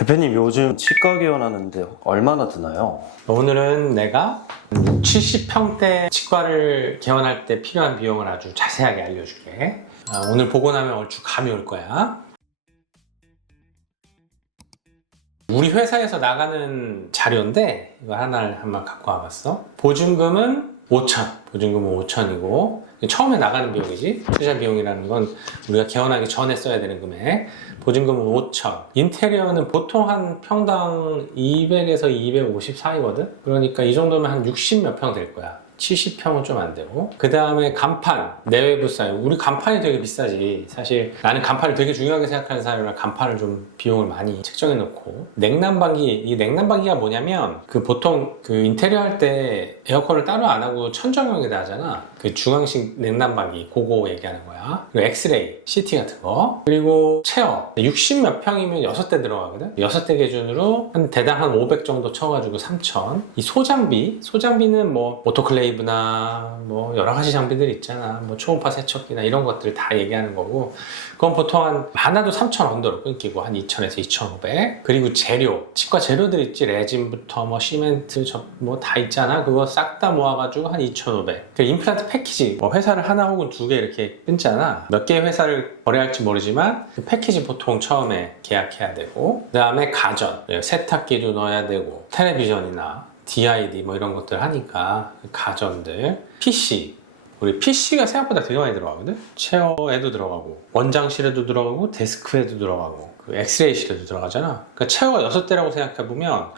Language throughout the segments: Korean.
대표님 요즘 치과 개원하는데 얼마나 드나요? 오늘은 내가 70평대 치과를 개원할 때 필요한 비용을 아주 자세하게 알려줄게. 오늘 보고 나면 얼추 감이 올 거야. 우리 회사에서 나가는 자료인데 이거 하나를 한번 갖고 와봤어. 보증금은 5천, 보증금은 5천이고 처음에 나가는 비용이지. 투자 비용이라는 건 우리가 개원하기 전에 써야 되는 금액. 보증금은 5천. 인테리어는 보통 한 평당 200에서 250 사이거든. 그러니까 이 정도면 한 60 몇 평 될 거야. 70평은 좀 안 되고. 그 다음에 간판, 내외부 사이. 우리 간판이 되게 비싸지. 사실 나는 간판을 되게 중요하게 생각하는 사람이라 간판을 좀 비용을 많이 책정해 놓고. 냉난방기, 이 냉난방기가 뭐냐면 그 보통 그 인테리어 할 때 에어컨을 따로 안 하고 천정형에다 하잖아. 그 중앙식 냉난방기, 그거 얘기하는 거야. 그리고 엑스레이, CT 같은 거. 그리고 체어. 60 몇 평이면 6대 들어가거든. 6대 기준으로 한 대당 한 500 정도 쳐가지고 3천. 이 소장비는 뭐 오토클레이브나 뭐 여러 가지 장비들 있잖아. 뭐 초음파 세척기나 이런 것들 다 얘기하는 거고. 그건 보통 한 많아도 3천 언더로 끊기고 한 2천에서 2,500. 그리고 재료, 치과 재료들 있지. 레진부터 뭐 시멘트 뭐 다 있잖아. 그거 싹 다 모아가지고 한 2,500. 그 임플란트 패키지, 뭐 회사를 하나 혹은 두 개 이렇게 끊잖아. 몇 개의 회사를 거래할지 모르지만 그 패키지 보통 처음에 계약해야 되고, 그 다음에 가전, 세탁기도 넣어야 되고, 텔레비전이나 DID 뭐 이런 것들 하니까 가전들, PC. 우리 PC가 생각보다 되게 많이 들어가거든? 체어에도 들어가고, 원장실에도 들어가고, 데스크에도 들어가고, 그 엑스레이실에도 들어가잖아. 그러니까 체어가 6대라고 생각해보면,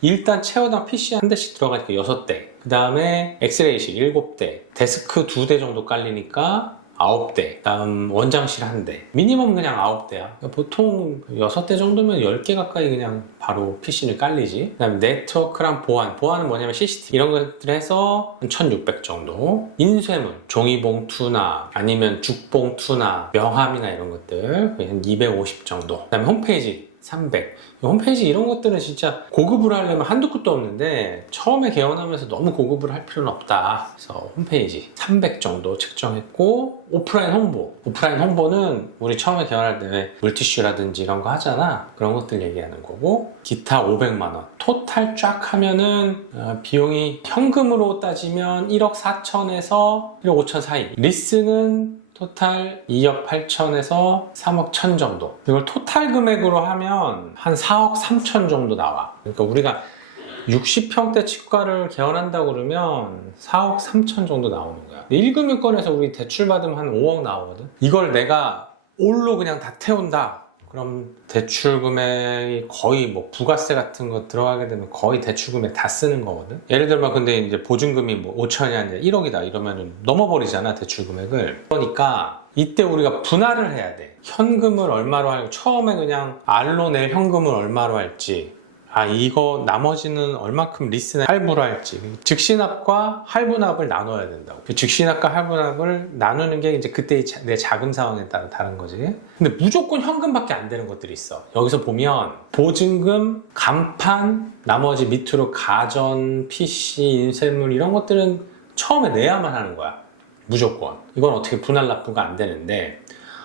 일단 체어당 PC 한 대씩 들어가니까 6대. 그 다음에 엑스레이실 7대. 데스크 2대 정도 깔리니까 9대. 다음 원장실 1대. 미니멈 그냥 9대야. 그러니까 보통 6대 정도면 10개 가까이 그냥 바로 PC를 깔리지. 그 다음에 네트워크랑 보안. 보안은 뭐냐면 CCTV 이런 것들 해서 한 1600 정도. 인쇄물, 종이봉투나 아니면 죽봉투나 명함이나 이런 것들 한 250 정도. 그 다음에 홈페이지 300. 홈페이지 이런 것들은 진짜 고급으로 하려면 한두 끗도 없는데 처음에 개원하면서 너무 고급으로 할 필요는 없다. 그래서 홈페이지 300 정도 책정했고, 오프라인 홍보는 우리 처음에 개원할 때 물티슈라든지 이런 거 하잖아. 그런 것들 얘기하는 거고, 기타 500만 원. 토탈 쫙 하면은 비용이 현금으로 따지면 1억 4천에서 1억 5천 사이. 리스는 토탈 2억 8천에서 3억 1천 정도. 이걸 토탈 금액으로 하면 한 4억 3천 정도 나와. 그러니까 우리가 60평대 치과를 개원한다고 그러면 4억 3천 정도 나오는 거야. 1금융권에서 우리 대출 받으면 한 5억 나오거든. 이걸 내가 올로 그냥 다 태운다. 그럼 대출 금액이 거의 뭐 부가세 같은 거 들어가게 되면 거의 대출 금액 다 쓰는 거거든. 예를 들면 근데 이제 보증금이 뭐 5천이 아니라 1억이다 이러면은 넘어버리잖아, 대출 금액을. 그러니까 이때 우리가 분할을 해야 돼. 현금을 얼마로 할지, 처음에 그냥 알로 낼 현금을 얼마로 할지, 이거 나머지는 얼마큼 리스나 할부로 할지, 즉시납과 할부납을 나눠야 된다고. 그 즉시납과 할부납을 나누는 게 이제 그때 내 자금 상황에 따라 다른 거지. 근데 무조건 현금밖에 안 되는 것들이 있어. 여기서 보면 보증금, 간판, 나머지 밑으로 가전, PC, 인쇄물 이런 것들은 처음에 내야만 하는 거야. 무조건. 이건 어떻게 분할 납부가 안 되는데,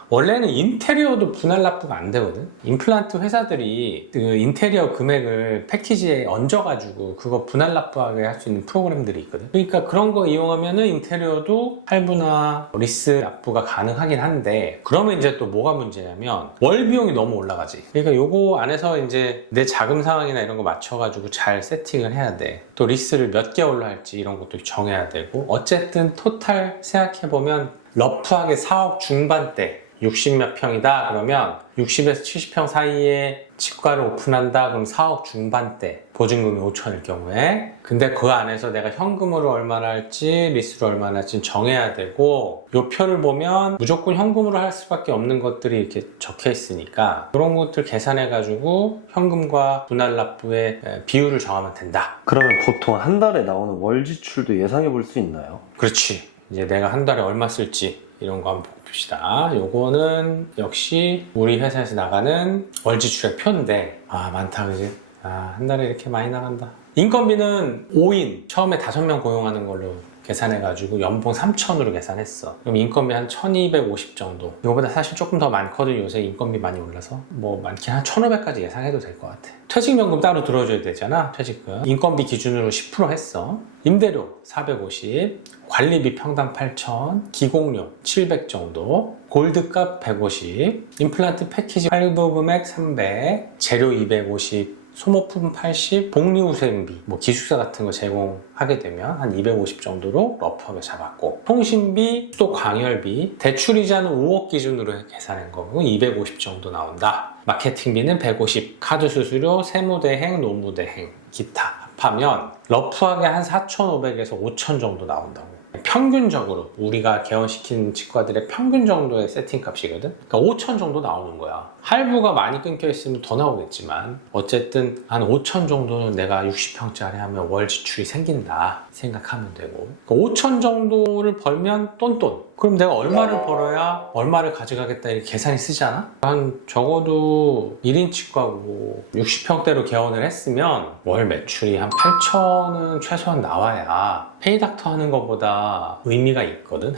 원래는 인테리어도 분할 납부가 안 되거든. 임플란트 회사들이 그 인테리어 금액을 패키지에 얹어가지고 그거 분할 납부하게 할 수 있는 프로그램들이 있거든. 그러니까 그런 거 이용하면은 인테리어도 할부나 리스 납부가 가능하긴 한데, 그러면 이제 또 뭐가 문제냐면 월 비용이 너무 올라가지. 그러니까 요거 안에서 이제 내 자금 상황이나 이런 거 맞춰가지고 잘 세팅을 해야 돼. 또 리스를 몇 개월로 할지 이런 것도 정해야 되고. 어쨌든 토탈 생각해보면 러프하게 4억 중반대, 60 몇 평이다 그러면 60에서 70평 사이에 치과를 오픈한다 그럼 4억 중반대, 보증금이 5천일 경우에. 근데 그 안에서 내가 현금으로 얼마나 할지 리스로 얼마나 할지 정해야 되고, 요 표를 보면 무조건 현금으로 할 수밖에 없는 것들이 이렇게 적혀 있으니까 그런 것들 계산해 가지고 현금과 분할 납부의 비율을 정하면 된다. 그러면 보통 한 달에 나오는 월 지출도 예상해 볼 수 있나요? 그렇지. 이제 내가 한 달에 얼마 쓸지 이런 거 한번 봅시다. 요거는 역시 우리 회사에서 나가는 월 지출의 표인데, 많다 그지? 한 달에 이렇게 많이 나간다. 인건비는 5인 처음에 5명 고용하는 걸로 계산해가지고 연봉 3,000으로 계산했어. 그럼 인건비 한 1,250 정도. 이거보다 사실 조금 더 많거든. 요새 인건비 많이 올라서. 뭐 많긴 한 1,500까지 예상해도 될 것 같아. 퇴직연금 따로 들어줘야 되잖아. 퇴직금. 인건비 기준으로 10% 했어. 임대료 450, 관리비 평당 8,000, 기공료 700 정도, 골드값 150, 임플란트 패키지 할부 금액 300, 재료 250, 소모품 80, 복리후생비, 뭐 기숙사 같은 거 제공하게 되면 한 250 정도로 러프하게 잡았고, 통신비, 또 광열비, 대출이자는 5억 기준으로 계산한 거고 250 정도 나온다. 마케팅비는 150, 카드 수수료, 세무대행, 노무대행, 기타 합하면 러프하게 한 4,500에서 5,000 정도 나온다고. 평균적으로 우리가 개원시킨 치과들의 평균 정도의 세팅 값이거든. 그러니까 5,000 정도 나오는 거야. 할부가 많이 끊겨 있으면 더 나오겠지만 어쨌든 한 5,000 정도는 내가 60평짜리 하면 월 지출이 생긴다 생각하면 되고, 그러니까 5,000 정도를 벌면 똔똔. 그럼 내가 얼마를 벌어야 얼마를 가져가겠다 이렇게 계산이 쓰잖아. 한 적어도 1인 치과고 60평대로 개원을 했으면 월 매출이 한 8,000은 최소한 나와야 페이닥터 하는 것보다 의미가 있거든.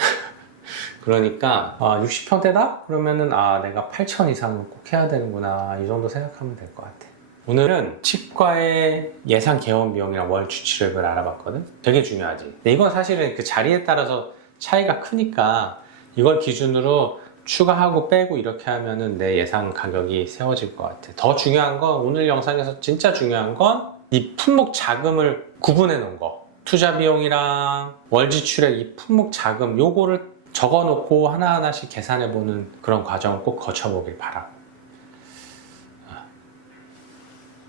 그러니까 60평대다? 그러면은 내가 8,000 이상은 꼭 해야 되는구나, 이 정도 생각하면 될 것 같아. 오늘은 치과의 예상 개원 비용이랑 월 지출액을 알아봤거든. 되게 중요하지. 근데 이건 사실은 그 자리에 따라서 차이가 크니까 이걸 기준으로 추가하고 빼고 이렇게 하면은 내 예상 가격이 세워질 것 같아. 더 중요한 건, 오늘 영상에서 진짜 중요한 건 이 품목 자금을 구분해 놓은 거. 투자 비용이랑 월 지출액, 이 품목 자금, 요거를 적어 놓고 하나하나씩 계산해 보는 그런 과정을 꼭 거쳐보길 바라.